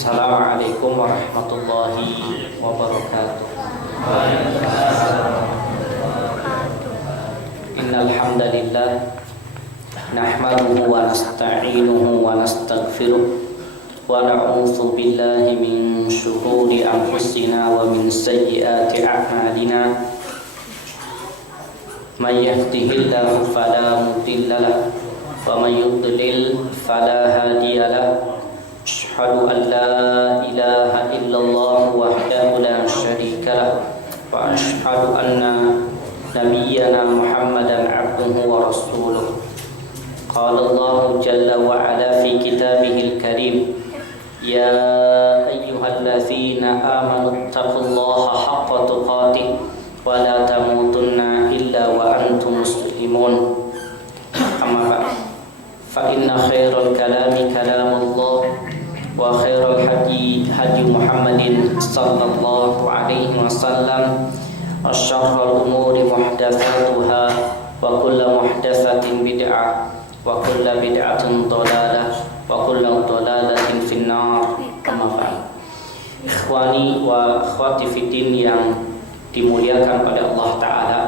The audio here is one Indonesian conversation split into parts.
Assalamualaikum warahmatullahi wabarakatuh. Innal hamdalillah nahmaduhu wa nasta'inuhu wa nastaghfiruh wa na'udzu billahi min shururi anfusina wa min sayyiati a'malina. May yahdihillahu fala mudilla lahu wa may yudlil fala hadiya lahu. Asyhadu an la ilaha illallah wahdahu la syarika lah wa asyhadu anna nabiyyana Muhammadan abduhu wa rasuluh. Qala Allah jalla wa ala fi kitabihil karim, ya ayyuhallazina amanu taqullaha haqqa tuqatih wa la tamutunna illa wa antum muslimun. Amma ba'd, fa inna khairal kalami kalamullah wa khairal hadi hadi Muhammadin sallallahu alaihi wasallam wa syarrul umuri muhdatsatuha wa kullu muhdatsatin bid'ah wa kullu bid'atin dhalalah wa kullu dhalalatin finnar. Amma ba'd. Ikhwani wa akhwati fiddin yang dimuliakan oleh Allah Ta'ala,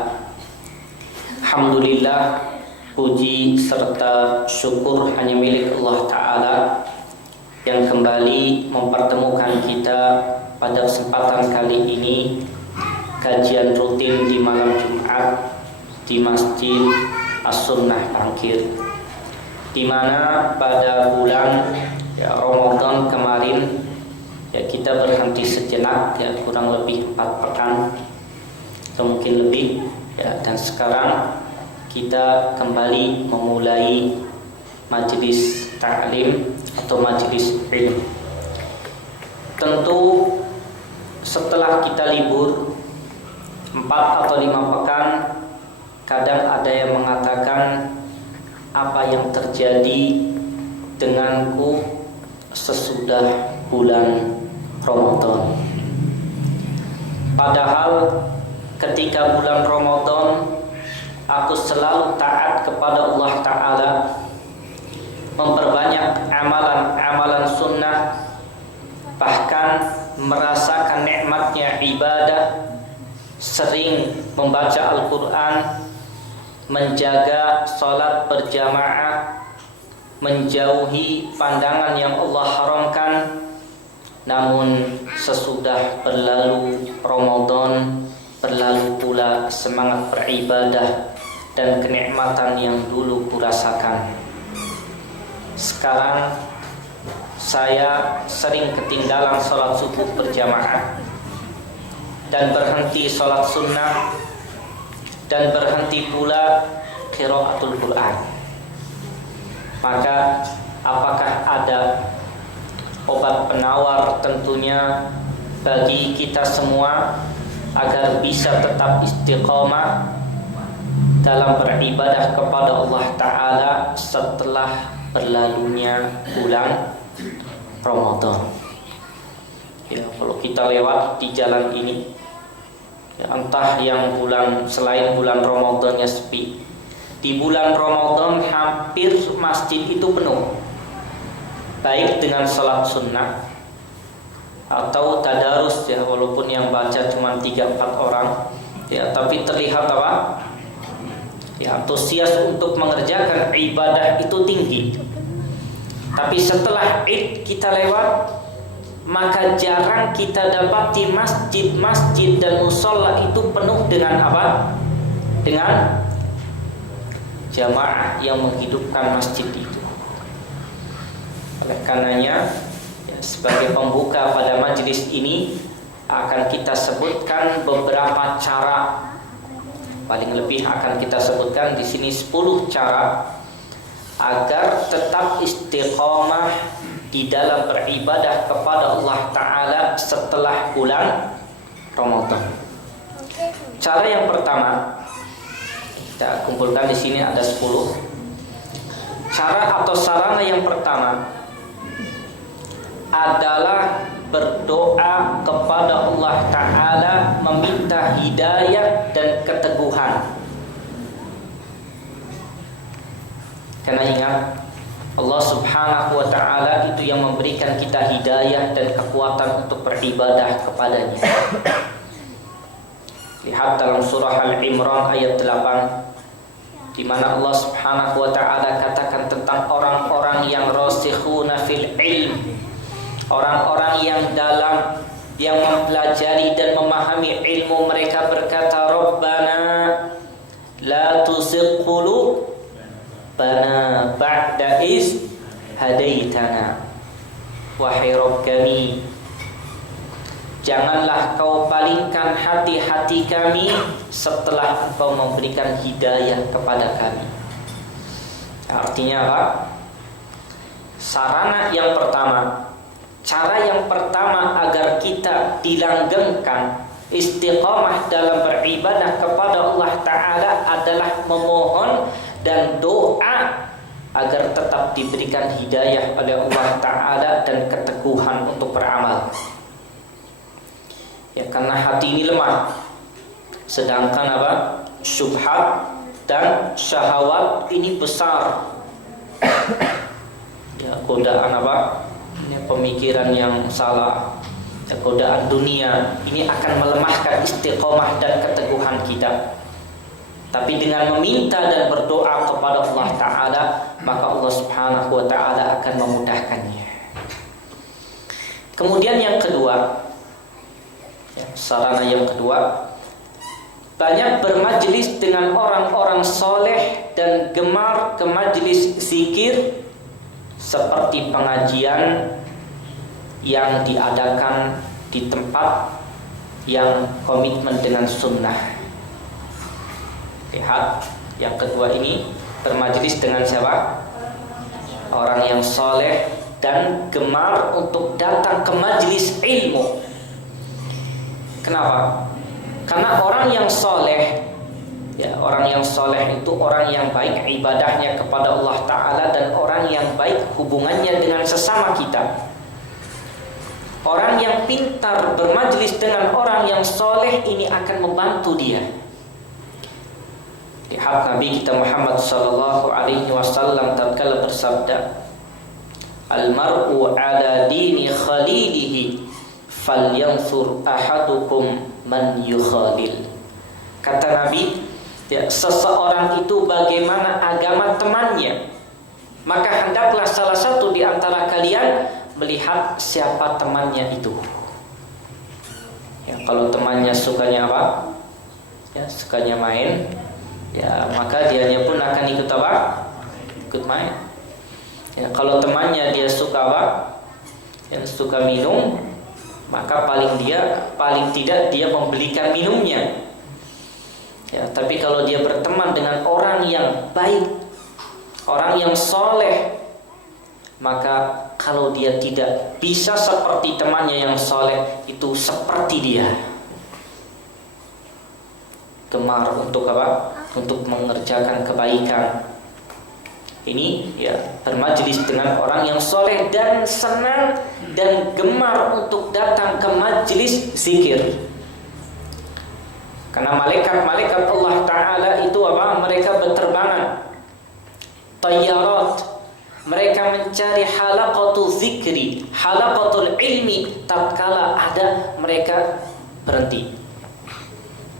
alhamdulillah, puji serta syukur hanya milik Allah Ta'ala yang kembali mempertemukan kita pada kesempatan kali ini, kajian rutin di malam Jumat di Masjid As-Sunnah Tangkir, di mana pada bulan Ramadan kemarin kita berhenti sejenak, kurang lebih 4 pekan atau mungkin lebih, dan sekarang kita kembali memulai majelis ta'lim atau majelis ilmu. Tentu setelah kita libur 4 atau 5 pekan, kadang ada yang mengatakan, apa yang terjadi denganku sesudah bulan Ramadan? Padahal ketika bulan Ramadan aku selalu taat kepada Allah Ta'ala, memperbanyak amalan-amalan sunnah, bahkan merasakan nikmatnya ibadah, sering membaca Al-Quran, menjaga salat berjamaah, menjauhi pandangan yang Allah haramkan. Namun sesudah berlalu Ramadan, berlalu pula semangat beribadah dan kenikmatan yang dulu kurasakan. Sekarang saya sering ketinggalan sholat subuh berjamaah dan berhenti sholat sunnah, dan berhenti pula qiraatul Quran. Maka apakah ada obat penawar tentunya bagi kita semua agar bisa tetap istiqamah dalam beribadah kepada Allah Ta'ala setelah berlalunya bulan Ramadan? Kalau kita lewat di jalan ini, entah yang bulan selain bulan Ramadannya sepi, di bulan Ramadan hampir masjid itu penuh, baik dengan salat sunnah atau tadarus, walaupun yang baca cuma 3-4 orang, tapi terlihat apa? Antusias untuk mengerjakan ibadah itu tinggi. Tapi setelah Id kita lewat, maka jarang kita dapati masjid-masjid dan mushola itu penuh dengan apa? Dengan jamaah yang menghidupkan masjid itu. Oleh karenanya, sebagai pembuka pada majelis ini akan kita sebutkan beberapa cara. Paling lebih akan kita sebutkan di sini 10 cara agar tetap istiqomah di dalam beribadah kepada Allah Ta'ala setelah bulan Ramadan. Cara yang pertama, kita kumpulkan di sini ada 10. Cara atau sarana yang pertama adalah berdoa kepada Allah Ta'ala, meminta hidayah dan keteguhan. Karena ingat, Allah Subhanahu wa ta'ala itu yang memberikan kita hidayah dan kekuatan untuk beribadah kepadanya. Lihat dalam surah Al-Imran ayat 8, di mana Allah Subhanahu wa ta'ala katakan tentang orang-orang yang rasikhuna fil ilm, orang-orang yang dalam, yang mempelajari dan memahami ilmu. Mereka berkata, Rabbana la tuzigh qulubana ba'da iz hadaitana. Wahai Rabb kami, janganlah kau palingkan hati-hati kami setelah Engkau memberikan hidayah kepada kami. Artinya apa? Sarana yang pertama, cara yang pertama agar kita dilanggengkan istiqamah dalam beribadah kepada Allah Ta'ala adalah memohon dan doa agar tetap diberikan hidayah oleh Allah Ta'ala dan keteguhan untuk beramal. Ya, karena hati ini lemah. Sedangkan apa? Syubhat dan syahwat ini besar. Ya, godaan apa? Ini pemikiran yang salah. Ya, godaan dunia ini akan melemahkan istiqomah dan keteguhan kita. Tapi dengan meminta dan berdoa kepada Allah Ta'ala, maka Allah Subhanahu wa ta'ala akan memudahkannya. Kemudian yang kedua, sarana yang kedua, banyak bermajlis dengan orang-orang soleh dan gemar ke majlis zikir, seperti pengajian yang diadakan di tempat yang komitmen dengan sunnah. Lihat, yang kedua ini bermajlis dengan siapa? Orang yang soleh dan gemar untuk datang ke majlis ilmu. Kenapa? Karena orang yang soleh, ya, orang yang soleh itu orang yang baik ibadahnya kepada Allah Ta'ala dan orang yang baik hubungannya dengan sesama kita. Orang yang pintar bermajlis dengan orang yang soleh ini akan membantu dia. Lihat Nabi kita Muhammad sallallahu alaihi wasallam tatkala bersabda, "Al-mar'u ala dini khalilihi falyanzur ahadukum man yukhalil." Kata Nabi, ya, seseorang itu bagaimana agama temannya, maka hendaklah salah satu di antara kalian melihat siapa temannya itu. Ya, kalau temannya sukanya apa? Ya, sukanya main, ya, maka dianya pun akan ikut apa? Ikut main. Ya, kalau temannya dia suka apa? Yang suka minum, maka paling tidak dia membelikan minumnya. Ya, tapi kalau dia berteman dengan orang yang baik, orang yang soleh, maka kalau dia tidak bisa seperti temannya yang soleh, itu seperti dia gemar untuk apa? Untuk mengerjakan kebaikan. Ini ya, bermajlis dengan orang yang soleh dan senang dan gemar untuk datang ke majlis zikir. Karena malaikat-malaikat Allah Ta'ala itu apa? Mereka berterbangan, tayyarat. Mereka mencari halaqatu zikri, halaqatul ilmi. Tatkala ada, mereka berhenti.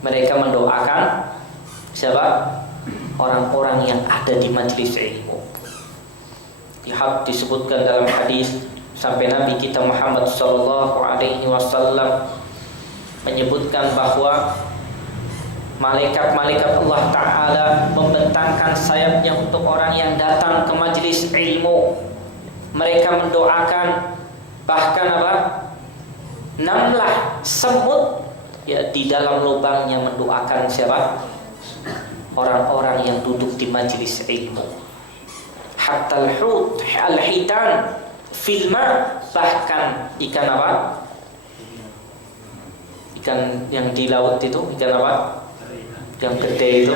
Mereka mendoakan siapa? Orang-orang yang ada di majlis ilmu. Lihat, disebutkan dalam hadis sampai Nabi kita Muhammad sallallahu alaihi wasallam menyebutkan bahwa malaikat-malaikat Allah Ta'ala membentangkan sayapnya untuk orang yang datang ke majlis ilmu. Mereka mendoakan, bahkan apa? Namlah, semut, ya, di dalam lubangnya mendoakan siapa? Orang-orang yang duduk di majlis ilmu. Hatta al-hut al-hitan fil ma, bahkan ikan apa? Ikan yang di laut itu, ikan apa? Yang gede itu,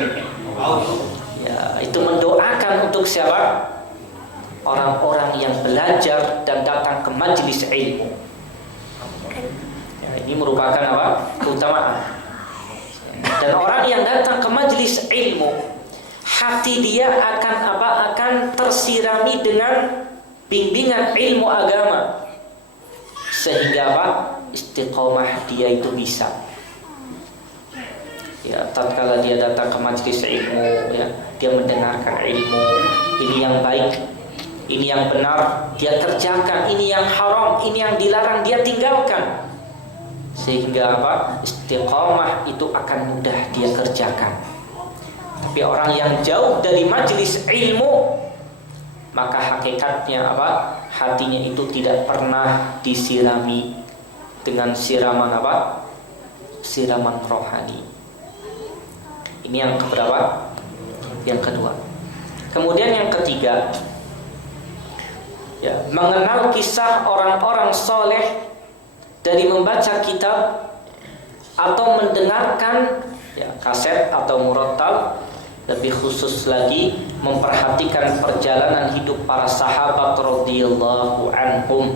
ya, itu mendoakan untuk siapa? Orang-orang yang belajar dan datang ke majlis ilmu. Ya, ini merupakan apa? Keutamaan. Dan orang yang datang ke majlis ilmu hati dia akan tersirami dengan bimbingan ilmu agama, sehingga istiqomah dia itu bisa. Ya, tatkala dia datang ke majelis ilmu, ya, dia mendengarkan ilmu, ini yang baik, ini yang benar, dia kerjakan, ini yang haram, ini yang dilarang, dia tinggalkan. Sehingga istiqomah itu akan mudah dia kerjakan. Tapi orang yang jauh dari majelis ilmu, maka hakikatnya hatinya itu tidak pernah disirami dengan siraman siraman rohani. Ini yang keberapa? Yang kedua. Kemudian yang ketiga, ya, mengenal kisah orang-orang soleh dari membaca kitab atau mendengarkan, ya, kaset atau murattal. Lebih khusus lagi memperhatikan perjalanan hidup para sahabat radhiyallahu anhum.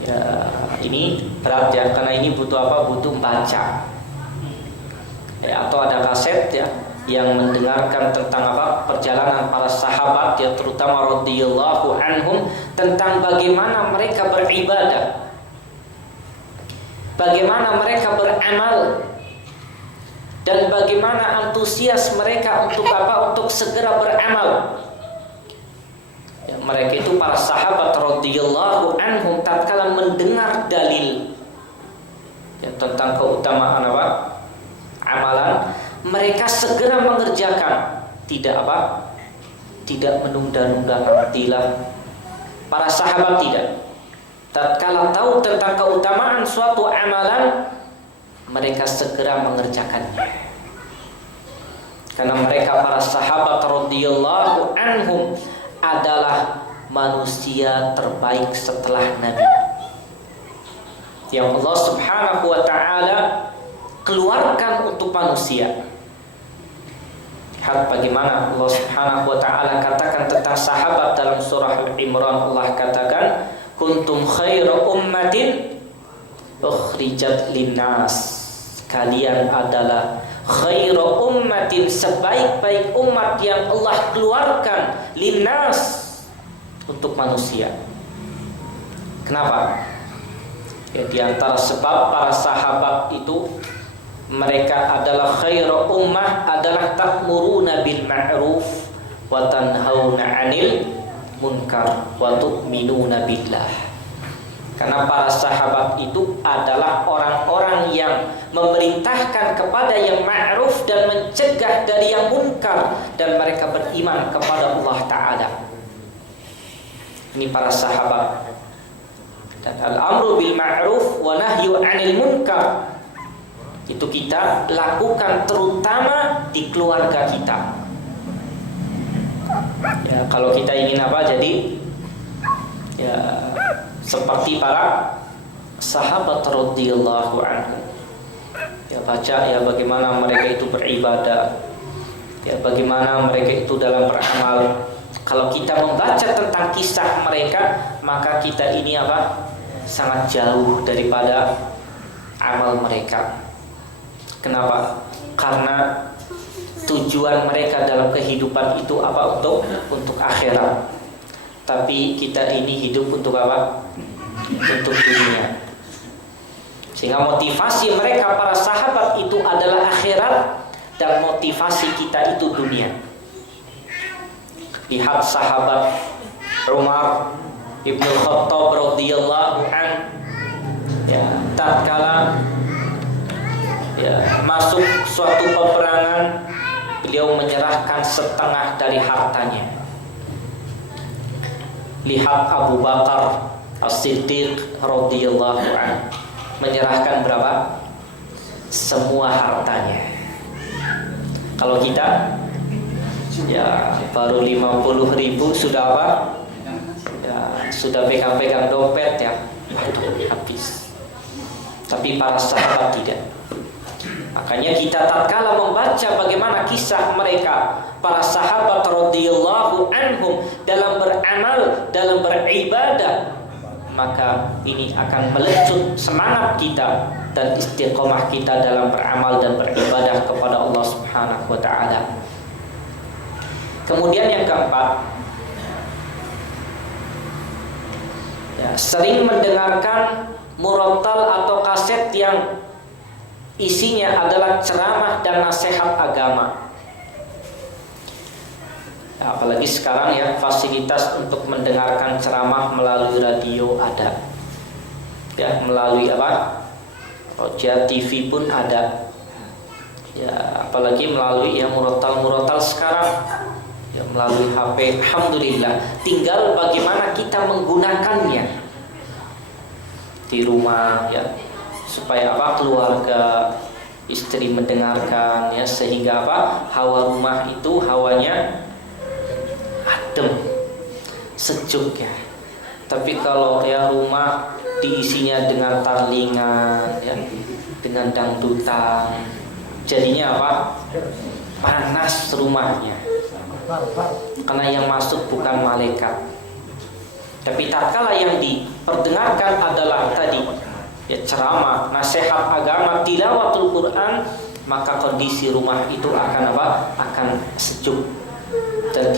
Ya, ini berat ya, karena ini butuh butuh baca. Ya, atau ada kaset ya yang mendengarkan tentang perjalanan para sahabat, ya, terutama radhiyallahu anhum, tentang bagaimana mereka beribadah, bagaimana mereka beramal, dan bagaimana antusias mereka untuk segera beramal. Ya, mereka itu para sahabat radhiyallahu anhum tatkala mendengar dalil, ya, tentang keutamaan amalan, mereka segera mengerjakan, tidak menunda-nunda nantilah. Para sahabat tidak. Tatkala tahu tentang keutamaan suatu amalan, mereka segera mengerjakannya. Karena mereka para sahabat radhiyallahu anhum adalah manusia terbaik setelah Nabi, yang Allah Subhanahu wa ta'ala keluarkan untuk manusia. Lihat bagaimana Allah Subhanahu wa ta'ala katakan tentang sahabat dalam surah Al-Imran. Allah katakan, kuntum khaira ummatin ukhrijat linnas. Kalian adalah khairu ummatin, sebaik-baik umat yang Allah keluarkan, linnas, untuk manusia. Kenapa? Ya, di antara sebab para sahabat itu, mereka adalah khairu ummah adalah ta'muruna bil ma'ruf wa tanhauna 'anil munkar wa tu'minuna billah. Karena para sahabat itu adalah orang-orang yang memerintahkan kepada yang ma'ruf dan mencegah dari yang munkar, dan mereka beriman kepada Allah Ta'ala. Ini para sahabat. Dan al-amru bil ma'ruf wa nahyu 'anil munkar itu kita lakukan terutama di keluarga kita. Ya, kalau kita ingin jadi ya seperti para sahabat radhiyallahu anhu, ya, baca ya bagaimana mereka itu beribadah, ya bagaimana mereka itu dalam beramal. Kalau kita membaca tentang kisah mereka, maka kita ini sangat jauh daripada amal mereka. Kenapa? Karena tujuan mereka dalam kehidupan itu untuk akhirat. Tapi kita ini hidup untuk untuk dunia. Sehingga motivasi mereka para sahabat itu adalah akhirat, dan motivasi kita itu dunia. Lihat sahabat Umar Ibnu Khattab radhiyallahu anhu, ya, tatkala masuk suatu peperangan, beliau menyerahkan setengah dari hartanya. Lihat Abu Bakar As-Siddiq radhiyallahu anhu menyerahkan berapa? Semua hartanya. Kalau kita ya baru 50.000 sudah ya, sudah pegang-pegang dompet ya, habis. Tapi para sahabat tidak. Makanya kita tatkala membaca bagaimana kisah mereka para sahabat radhiyallahu anhum dalam beramal, dalam beribadah, maka ini akan melecut semangat kita dan istiqomah kita dalam beramal dan beribadah kepada Allah Subhanahu wa ta'ala. ta'ala. Kemudian yang keempat, sering mendengarkan murattal atau kaset yang isinya adalah ceramah dan nasihat agama. Apalagi sekarang ya, fasilitas untuk mendengarkan ceramah melalui radio ada, ya, melalui Roja TV pun ada, ya, apalagi melalui ya murattal sekarang, ya, melalui HP. Alhamdulillah, tinggal bagaimana kita menggunakannya di rumah, ya, supaya keluarga, istri mendengarkan, ya, sehingga hawa rumah itu hawanya adem, sejuk, ya. Tapi kalau ya rumah diisinya dengan tarlingan, ya, dengan dangdutan, jadinya panas rumahnya, karena yang masuk bukan malaikat. Tapi tatkala yang diperdengarkan adalah tadi, ya, ceramah, nasihat agama, tilawatul Quran, maka kondisi rumah itu akan akan sejuk dan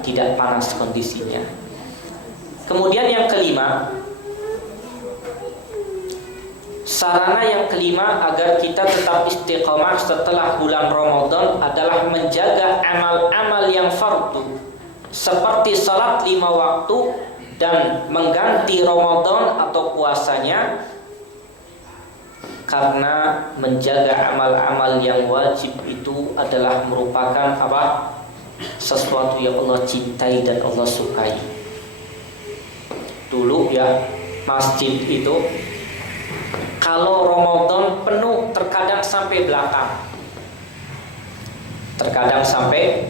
tidak panas kondisinya. Kemudian yang kelima, sarana yang kelima agar kita tetap istiqomah setelah bulan Ramadan adalah menjaga amal-amal yang fardu, seperti salat 5 waktu dan mengganti Ramadan atau puasanya, karena menjaga amal-amal yang wajib itu adalah merupakan sesuatu yang Allah cintai dan Allah sukai. Dulu ya, masjid itu kalau Ramadan penuh terkadang sampai belakang. Terkadang sampai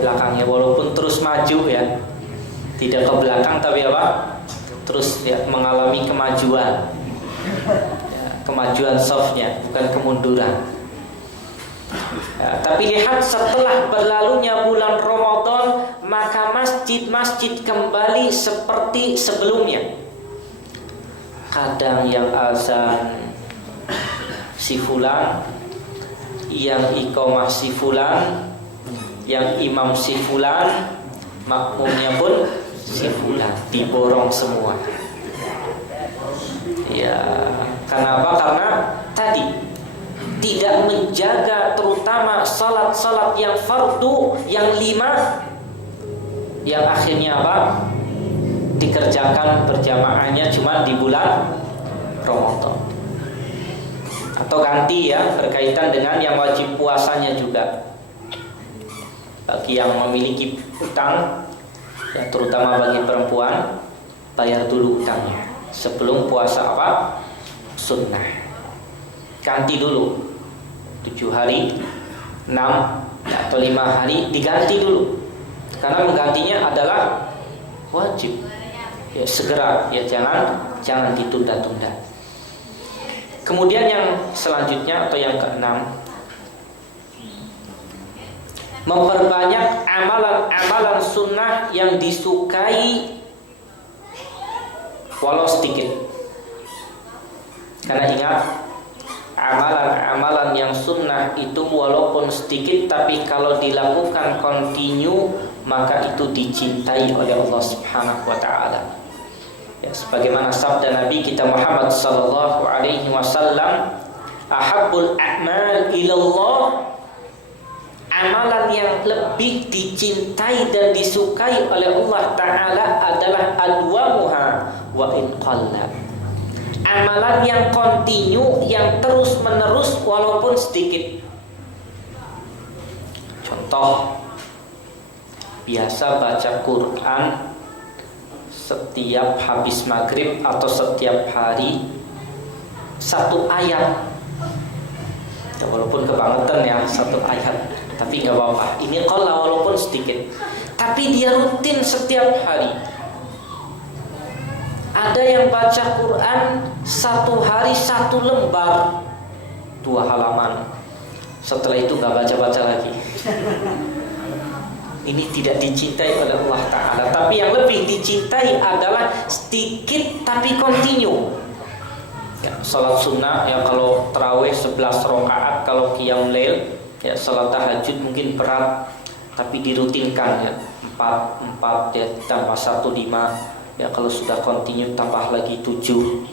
belakangnya, walaupun terus maju ya. Tidak ke belakang tapi terus ya, mengalami kemajuan. Ya, kemajuan softnya, bukan kemunduran. Ya, tapi lihat setelah berlalunya bulan Ramadan, maka masjid-masjid kembali seperti sebelumnya. Kadang yang azan si fulan, yang iqamah si fulan, yang imam si fulan, makmumnya pun si fulan, diborong semua. Ya, kenapa? Karena tadi tidak menjaga terutama salat-salat yang fardu yang 5, yang akhirnya dikerjakan berjamaahnya cuma di bulan Ramadan. Atau ganti ya, berkaitan dengan yang wajib puasanya juga. Bagi yang memiliki utang, ya, terutama bagi perempuan, bayar dulu utangnya sebelum puasa sunnah. Ganti dulu 7 hari, 6 atau 5 hari diganti dulu, karena menggantinya adalah wajib. Ya, segera, ya, jangan ditunda-tunda. Kemudian yang selanjutnya atau yang keenam, memperbanyak amalan-amalan sunnah yang disukai walau sedikit. Karena ingat, amalan-amalan yang sunnah itu walaupun sedikit, tapi kalau dilakukan kontinu, maka itu dicintai oleh Allah Subhanahu wa ta'ala. Ya, sebagaimana sabda Nabi kita Muhammad sallallahu alaihi wasallam, ahabbul a'mal ilallah, amalan yang lebih dicintai dan disukai oleh Allah Ta'ala adalah adwamuha wa in qalla, amalan yang kontinu, yang terus menerus walaupun sedikit. Contoh, biasa baca Quran setiap habis maghrib atau setiap hari 1 ayat, ya, walaupun kebangetan ya 1 ayat, tapi nggak apa-apa. Ini qalla, walaupun sedikit, tapi dia rutin setiap hari. Ada yang baca Quran 1 hari 1 lembar, 2 halaman. Setelah itu nggak baca-baca lagi. Ini tidak dicintai oleh Allah Ta'ala. Tapi yang lebih dicintai adalah sedikit tapi kontinu. Ya, salat sunnah ya, kalau tarawih 11 rakaat, kalau qiyam lail Ya, salat tahajud mungkin berat tapi dirutinkan ya. 4 ya, tambah 1 5. Ya, kalau sudah continue tambah lagi 7.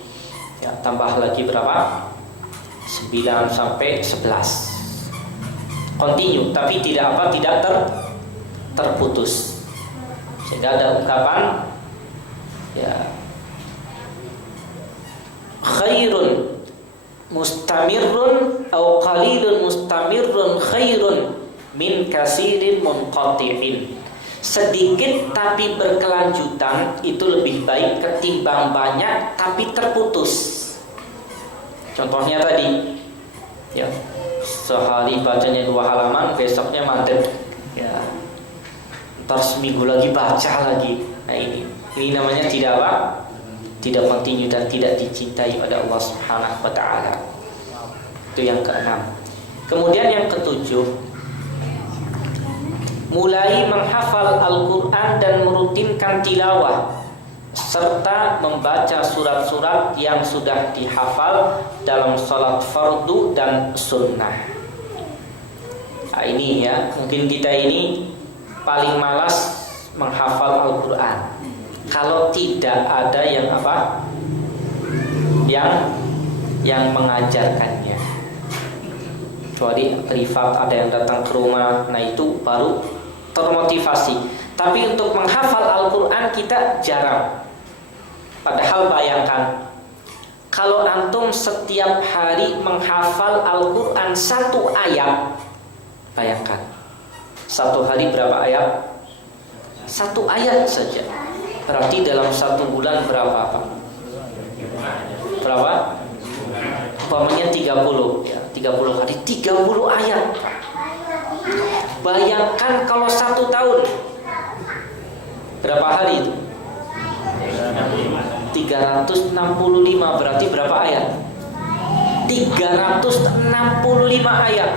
Ya, tambah lagi berapa? 9 sampai 11. Continue tapi tidak terputus. Sehingga ada ungkapan ya, khairun mustamirrun atau qalilun mustamirrun khairun min kasirin munqati'in. Sedikit tapi berkelanjutan itu lebih baik ketimbang banyak tapi terputus. Contohnya tadi ya, sehari bacanya 2 halaman, besoknya mandet ya, ntar seminggu lagi baca lagi. Nah, ini namanya tidak tidak continue dan tidak dicintai pada Allah Subhanahu wa taala. Itu yang ke-6. Kemudian yang ke-7, mulai menghafal Al-Qur'an dan merutinkan tilawah serta membaca surat-surat yang sudah dihafal dalam salat fardu dan sunnah. Nah, ini ya, mungkin kita ini paling malas menghafal Al-Qur'an kalau tidak ada yang yang mengajarkannya. Kecuali privat ada yang datang ke rumah, nah itu baru termotivasi. Tapi untuk menghafal Al-Qur'an kita jarang. Padahal bayangkan, kalau antum setiap hari menghafal Al-Qur'an 1 ayat, bayangkan 1 hari berapa ayat? 1 ayat saja. Berarti dalam 1 bulan berapa Pak? Berapa? Umpamanya 30 ya, 30 hari 30 ayat. Bayangkan kalau 1 tahun berapa hari itu? 365, berarti berapa ayat? 365 ayat.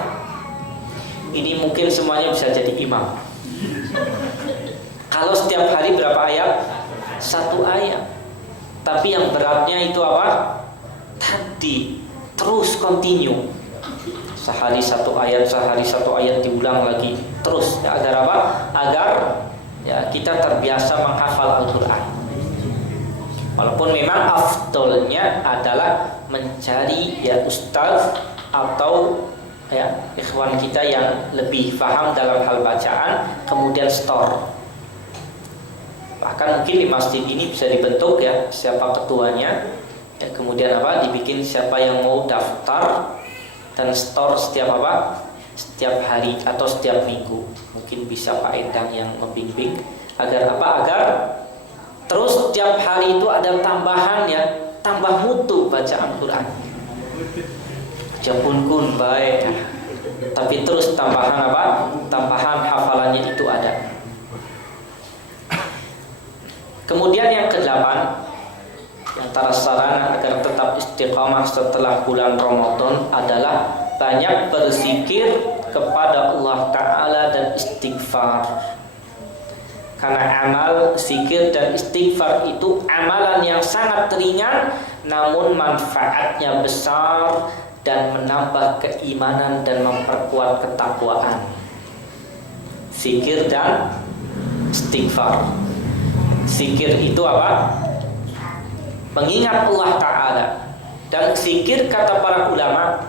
Ini mungkin semuanya bisa jadi imam. Kalau setiap hari berapa ayat? 1 ayat. Tapi yang beratnya itu apa? Tadi terus continue. Sehari 1 ayat, sehari 1 ayat diulang lagi terus. Ya, agar apa? Agar ya, kita terbiasa menghafal Al-Qur'an. Walaupun memang afdolnya adalah mencari ya ustaz atau ya ikhwan kita yang lebih paham dalam hal bacaan, kemudian store. Bahkan mungkin di masjid ini bisa dibentuk ya siapa ketuanya, ya, kemudian dibikin siapa yang mau daftar dan store setiap setiap hari atau setiap minggu. Mungkin bisa Pak Endang yang membimbing agar agar terus tiap hari itu ada tambahan ya, tambah mutu bacaan Quran. Japun baik, tapi terus tambahan tambahan hafalannya itu ada. Kemudian yang ke-8, antara sarana agar tetap istiqamah setelah bulan Ramadan adalah banyak berzikir kepada Allah Ta'ala dan istighfar. Karena amal zikir dan istighfar itu amalan yang sangat ringan, namun manfaatnya besar dan menambah keimanan dan memperkuat ketakwaan. Zikir dan istighfar. Zikir itu mengingat Allah Ta'ala. Dan zikir kata para ulama,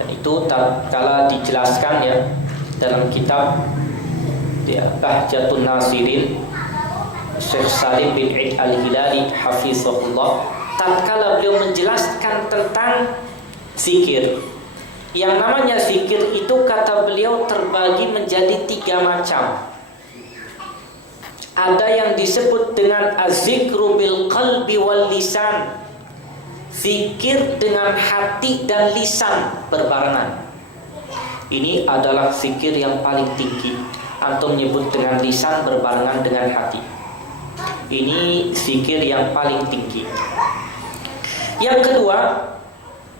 dan itu kala dijelaskan ya dalam kitab Bahjatun Nasirin Syekh Salim bin Eid Al-Hilali hafizahullah, tatkala beliau menjelaskan tentang zikir. Yang namanya zikir itu kata beliau terbagi menjadi 3 macam. Ada yang disebut dengan az-zikru bil qalbi wal lisan, zikir dengan hati dan lisan berbarengan. Ini adalah zikir yang paling tinggi. Antum menyebut dengan lisan berbarengan dengan hati. Ini zikir yang paling tinggi. Yang kedua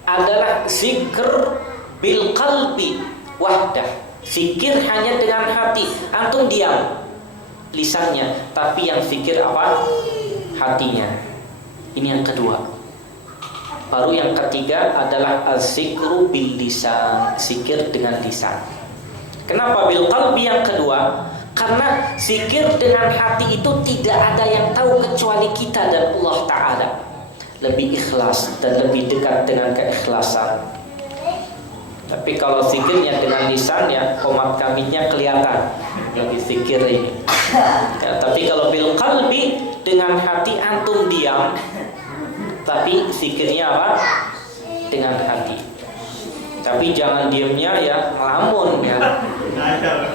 adalah zikr bil qalbi wahdah, zikir hanya dengan hati. Antum diam lisannya, tapi yang zikir hatinya. Ini yang kedua. Baru yang ketiga adalah az-zikru bil lisan, zikir dengan lisan. Kenapa bil qalbi yang kedua? Karena zikir dengan hati itu tidak ada yang tahu kecuali kita dan Allah Ta'ala. Lebih ikhlas dan lebih dekat dengan keikhlasan. Tapi kalau zikirnya dengan lisan ya komat kambingnya kelihatan. Lebih zikir ini ya, tapi kalau bil qalbi dengan hati antum diam, tapi zikirnya apa? Dengan hati. Tapi jangan diamnya ya ngelamun ya,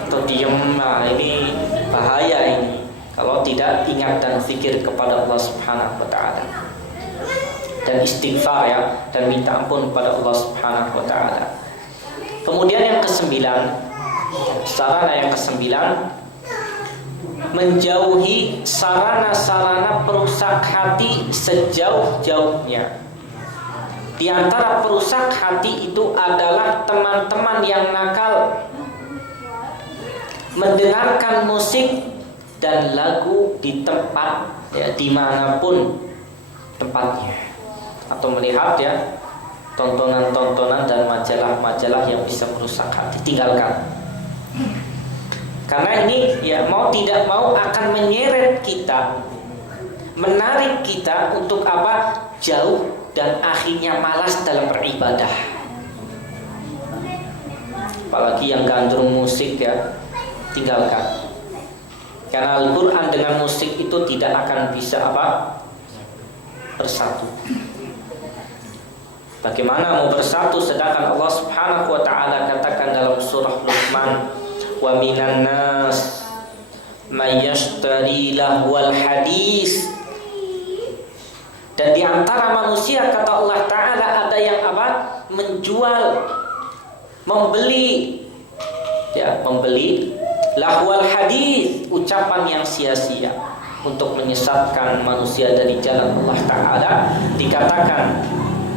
atau diem. Nah ini bahaya ini kalau tidak ingat dan zikir kepada Allah Subhanahu wa Ta'ala, dan istighfar ya, dan minta ampun kepada Allah Subhanahu wa Ta'ala. Kemudian yang kesembilan, sarana yang kesembilan, menjauhi sarana-sarana perusak hati sejauh-jauhnya. Di antara perusak hati itu adalah teman-teman yang nakal, mendengarkan musik dan lagu di tempat ya, dimanapun tempatnya, atau melihat ya tontonan-tontonan dan majalah-majalah yang bisa merusak hati, tinggalkan. Karena ini ya mau tidak mau akan menyeret kita, menarik kita untuk apa? Jauh, dan akhirnya malas dalam beribadah. Apalagi yang gandrung musik ya, tinggalkan. Karena Al-Quran dengan musik itu tidak akan bisa apa? Bersatu. Bagaimana mau bersatu sedangkan Allah Subhanahu wa Ta'ala katakan dalam surah Luqman, wa minan nas may yashtari lahwal hadis. Dan di antara manusia kata Allah Ta'ala ada yang apa? Menjual, membeli ya, membeli lahwal hadis, ucapan yang sia-sia untuk menyesatkan manusia dari jalan Allah Ta'ala. Dikatakan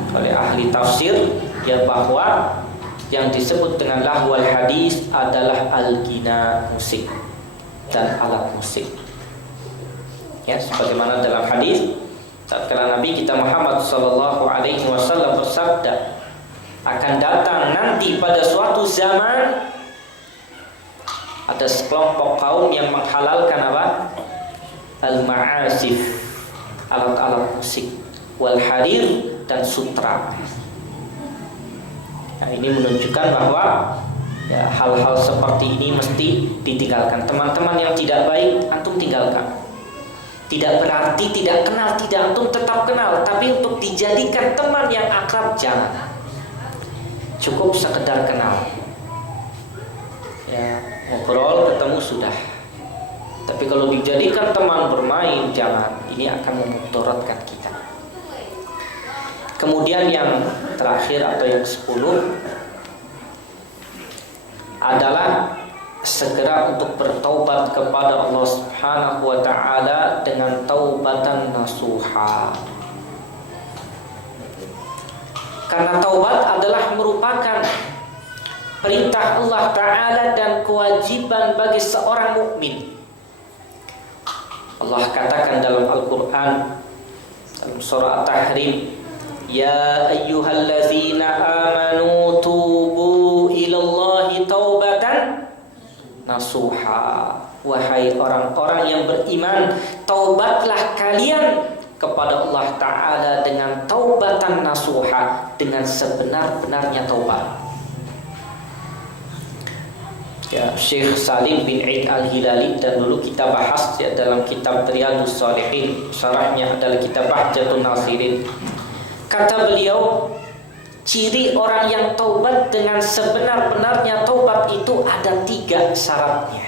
oleh ahli tafsir ya bahwa yang disebut dengan lahwal hadis adalah al-ghina, musik dan alat musik. Ya, sebagaimana dalam hadis tatkala Nabi kita Muhammad sallallahu alaihi wasallam bersabda, akan datang nanti pada suatu zaman ada sekelompok kaum yang menghalalkan apa? Al-ma'azif, alat-alat musik, wal harir, dan sutra. Nah, ini menunjukkan bahwa ya, hal-hal seperti ini mesti ditinggalkan. Teman-teman yang tidak baik antum tinggalkan. Tidak berarti tidak kenal, tidak, antum tetap kenal, tapi untuk dijadikan teman yang akrab jangan. Cukup sekedar kenal. Ya, ngobrol, ketemu sudah. Tapi kalau dijadikan teman bermain jangan. Ini akan memudaratkan kita. Kemudian yang terakhir atau yang 10 adalah segera untuk bertaubat kepada Allah Subhanahu wa Ta'ala dengan taubatan nasuha. Karena taubat adalah merupakan perintah Allah Ta'ala dan kewajiban bagi seorang mukmin. Allah katakan dalam Al-Quran dalam surah At-Tahrim, ya ayyuhallazina amanu tubu ilallahi taubatan nasuha. Wahai orang-orang yang beriman, taubatlah kalian kepada Allah Ta'ala dengan taubatan nasuha, dengan sebenar-benarnya taubat. Ya, Syekh Salim bin Eid Al-Hilali, dan dulu kita bahas ya, dalam kitab Riyadhus Shalihin, syarahnya adalah kitab Bahjatun Nasirin. Kata beliau, ciri orang yang taubat dengan sebenar-benarnya taubat itu ada 3 syaratnya.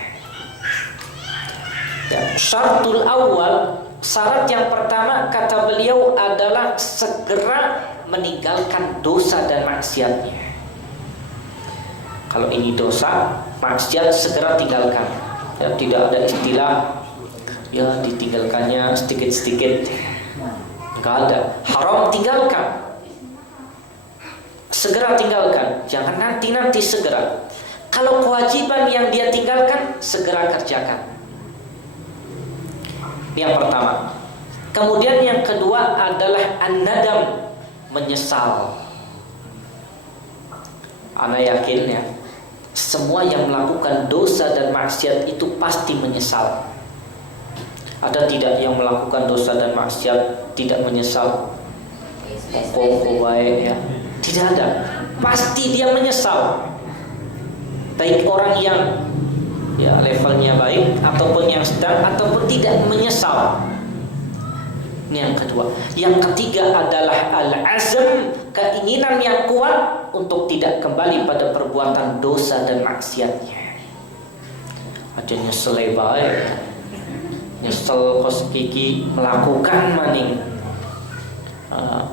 Ya, syaratul awal, syarat yang pertama kata beliau adalah segera meninggalkan dosa dan maksiatnya. Kalau ini dosa, maksiat segera tinggalkan. Ya, tidak ada istilah ya ditinggalkannya sedikit-sedikit. Enggak ada. Haram tinggalkan. Segera tinggalkan, jangan nanti segera. Kalau kewajiban yang dia tinggalkan, segera kerjakan. Ini yang pertama. Kemudian yang kedua adalah an-nadam, menyesal. Ana yakin ya, semua yang melakukan dosa dan maksiat itu pasti menyesal. Ada tidak yang melakukan dosa dan maksiat tidak menyesal? Baik ya. Tidak ada. Pasti dia menyesal. Baik orang yang ya levelnya baik ataupun yang sedang ataupun tidak menyesal. Ini yang kedua. Yang ketiga adalah al-azm, keinginan yang kuat untuk tidak kembali pada perbuatan dosa dan maksiatnya. Ada nyesel baik, nyesel kos gigi melakukan maning.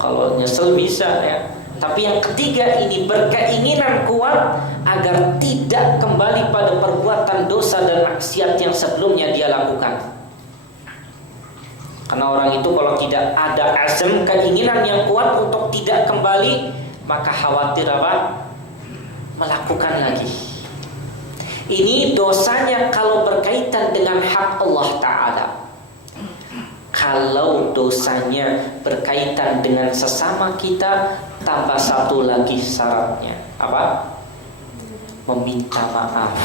Kalau nyesel bisa ya. Tapi yang ketiga ini berkeinginan kuat agar tidak kembali pada perbuatan dosa dan maksiat yang sebelumnya dia lakukan. Karena orang itu kalau tidak ada azam, keinginan yang kuat untuk tidak kembali, maka khawatir apa? Melakukan lagi. Ini dosanya kalau berkaitan dengan hak Allah Ta'ala. Kalau dosanya berkaitan dengan sesama kita, tambah satu lagi syaratnya. Apa? Meminta maaf.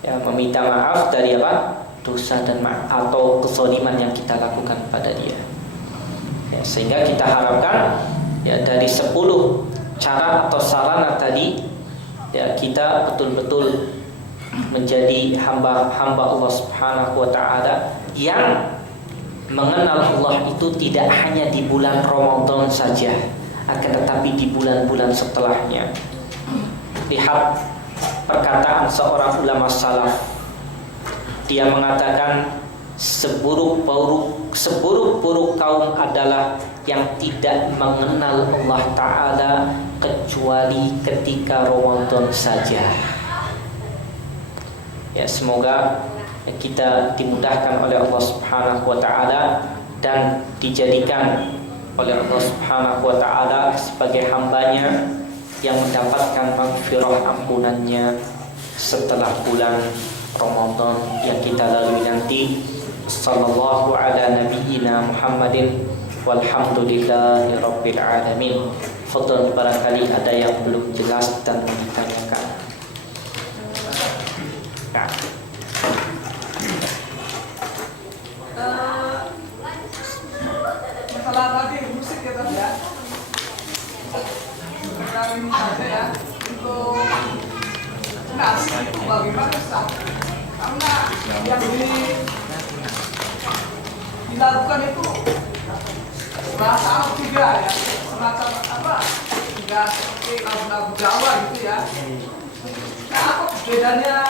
Ya, meminta maaf dari apa? Dosa dan atau kezaliman yang kita lakukan pada dia. Ya, sehingga kita harapkan ya dari 10 cara atau sarana tadi ya kita betul-betul menjadi hamba-hamba Allah Subhanahu wa taala yang mengenal Allah itu tidak hanya di bulan Ramadan saja, akan tetapi di bulan-bulan setelahnya. Lihat perkataan seorang ulama salaf. Dia mengatakan seburuk-buruk kaum adalah yang tidak mengenal Allah Ta'ala kecuali ketika Ramadan saja. Ya, semoga kita dimudahkan oleh Allah Subhanahu wa taala dan dijadikan oleh Allah Subhanahu wa taala sebagai hambanya yang mendapatkan maghfirah ampunannya setelah bulan Ramadan yang kita lalui nanti. Sallallahu ala nabiyyina Muhammadin walhamdulillahi rabbil alamin. Fadlan, barangkali ada yang belum jelas dan ditanyakan. Nah. Masalah tadi musik ya Mas ya. Sekarang ini saja ya untuk nas bagaimana Ustaz? Karena yang dilakukan itu bahasa Arab juga ya, semacam apa? Enggak seperti lagu-lagu Jawa gitu ya. Nah, apa bedanya